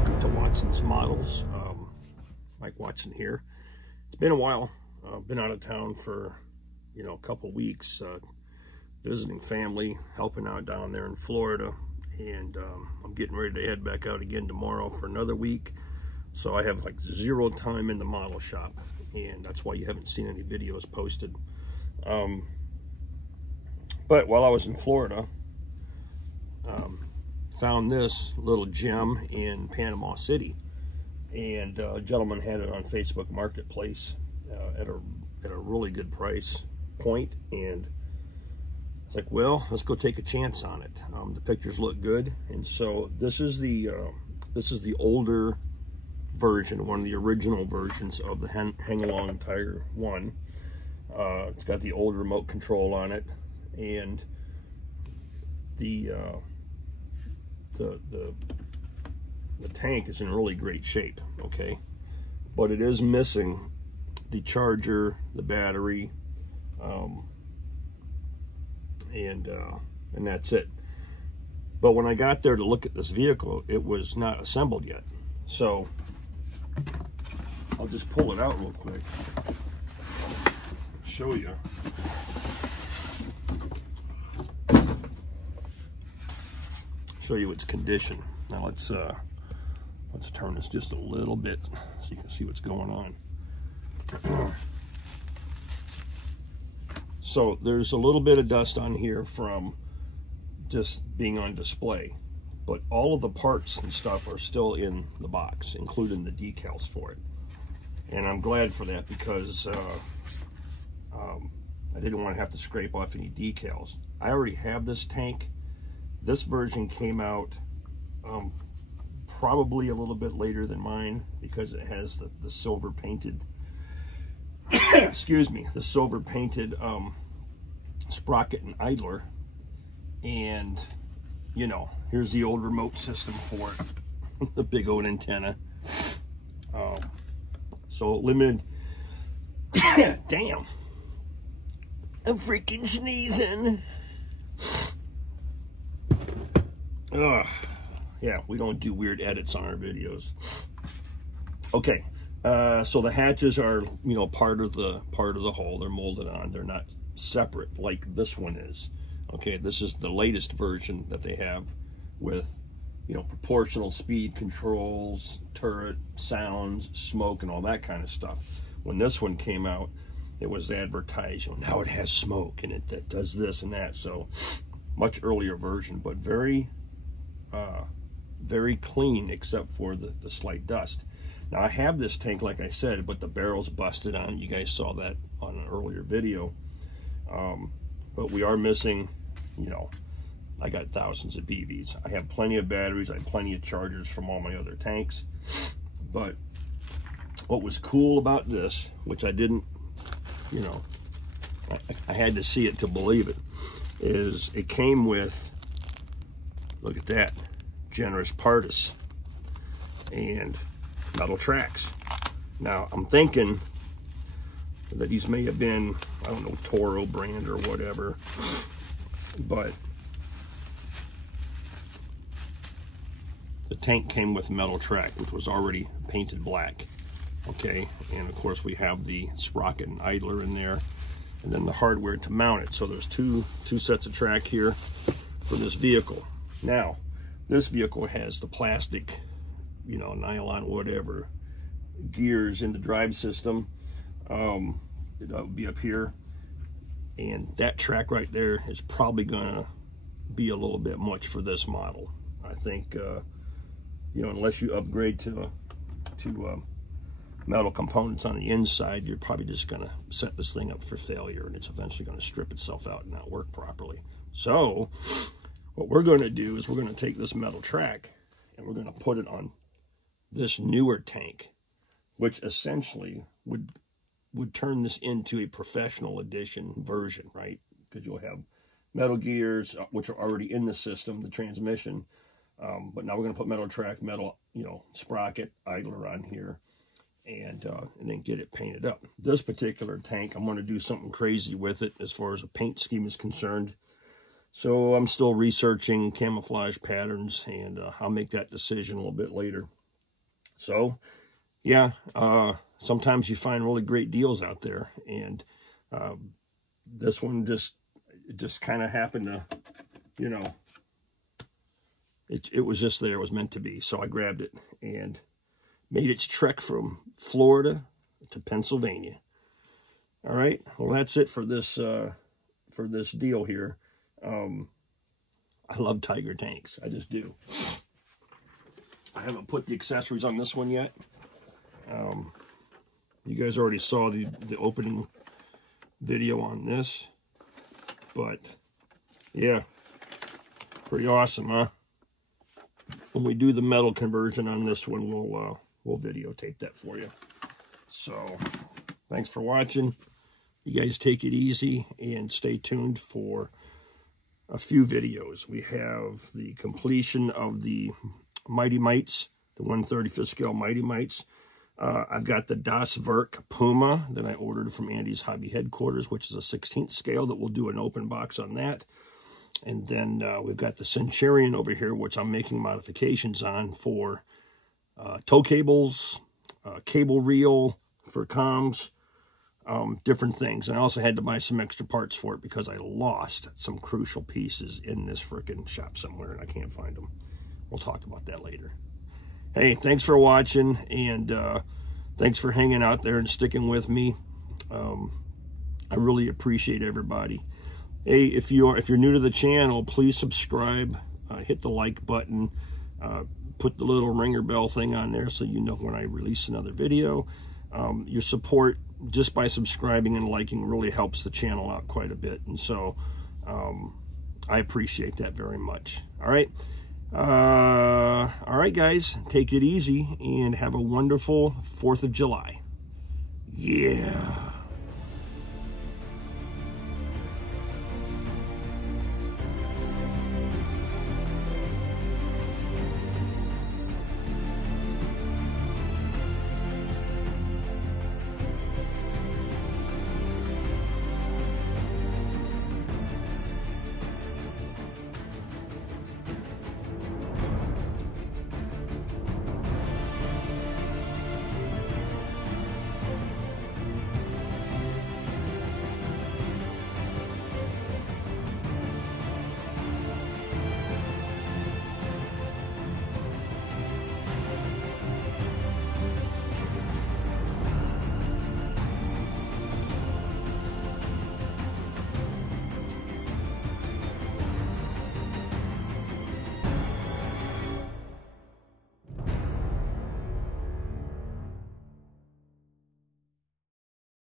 Welcome to Watson's Models. Mike Watson here. It's been a while. Been out of town for, a couple weeks, visiting family, helping out down there in Florida, and I'm getting ready to head back out again tomorrow for another week. So I have like zero time in the model shop, and that's why you haven't seen any videos posted. But while I was in Florida, found this little gem in Panama City, and a gentleman had it on Facebook Marketplace at a really good price point, and it's like, well, let's go take a chance on it. The pictures look good, and so this is the older version, one of the original versions of the Henglong Tiger 1. It's got the old remote control on it, and the tank is in really great shape, okay? But it is missing the charger, the battery, and that's it. But when I got there to look at this vehicle, it was not assembled yet. So I'll just pull it out real quick, show you. Show you its condition. Now let's turn this just a little bit so you can see what's going on. So there's a little bit of dust on here from just being on display, but all of the parts and stuff are still in the box, including the decals for it. And I'm glad for that, because I didn't want to have to scrape off any decals. I already have this tank. This version came out probably a little bit later than mine, because it has the silver painted excuse me, the silver painted sprocket and idler, and here's the old remote system for it. The big old antenna. So limited. Damn, I'm freaking sneezing. Yeah, we don't do weird edits on our videos. Okay, so the hatches are, part of the hull. They're molded on. They're not separate like this one is. Okay, this is the latest version that they have with, proportional speed controls, turret, sounds, smoke, and all that kind of stuff. When this one came out, it was advertised, now it has smoke and it does this and that. So much earlier version, but very clean, except for the slight dust. Now I have this tank, like I said, but the barrel's busted on. You guys saw that on an earlier video. But we are missing, I got thousands of BBs. I have plenty of batteries. I have plenty of chargers from all my other tanks. But what was cool about this, which I didn't, I had to see it to believe it, is it came with, look at that, generous partis and metal tracks. Now I'm thinking that these may have been, I don't know, Toro brand or whatever, but the tank came with metal track, which was already painted black. Okay, and of course we have the sprocket and idler in there, and then the hardware to mount it. So there's two sets of track here for this vehicle. Now this vehicle has the plastic, nylon, whatever, gears in the drive system. That would be up here, and that track right there is probably gonna be a little bit much for this model. I think, unless you upgrade to metal components on the inside, you're probably just gonna set this thing up for failure, and it's eventually gonna strip itself out and not work properly. So what we're going to do is we're going to take this metal track and we're going to put it on this newer tank, which essentially would turn this into a professional edition version, right? Because you'll have metal gears, which are already in the system, the transmission. But now we're going to put metal track, metal, sprocket, idler on here, and then get it painted up. This particular tank, I'm going to do something crazy with it as far as a paint scheme is concerned. So I'm still researching camouflage patterns, and I'll make that decision a little bit later. So, yeah, sometimes you find really great deals out there, and this one just kind of happened to, you know, it was just there. It was meant to be. So I grabbed it and made its trek from Florida to Pennsylvania. All right. Well, that's it for this deal here. I love Tiger tanks. I just do. I haven't put the accessories on this one yet. You guys already saw the opening video on this, but yeah, pretty awesome, huh? When we do the metal conversion on this one, we'll videotape that for you. So, thanks for watching. You guys take it easy and stay tuned for a few videos. We have the completion of the Mighty Mites, the 1/35th scale Mighty Mites. I've got the Das Werk Puma that I ordered from Andy's Hobby Headquarters, which is a 16th scale that we'll do an open box on that. And then we've got the Centurion over here, which I'm making modifications on for tow cables, cable reel for comms, different things. And I also had to buy some extra parts for it because I lost some crucial pieces in this frickin' shop somewhere, and I can't find them. We'll talk about that later. Hey, thanks for watching, and thanks for hanging out there and sticking with me. I really appreciate everybody. Hey, if you're new to the channel, please subscribe, hit the like button, put the little ringer bell thing on there so you know when I release another video. Your support just by subscribing and liking really helps the channel out quite a bit, and so I appreciate that very much. All right, guys, take it easy and have a wonderful 4th of July. Yeah.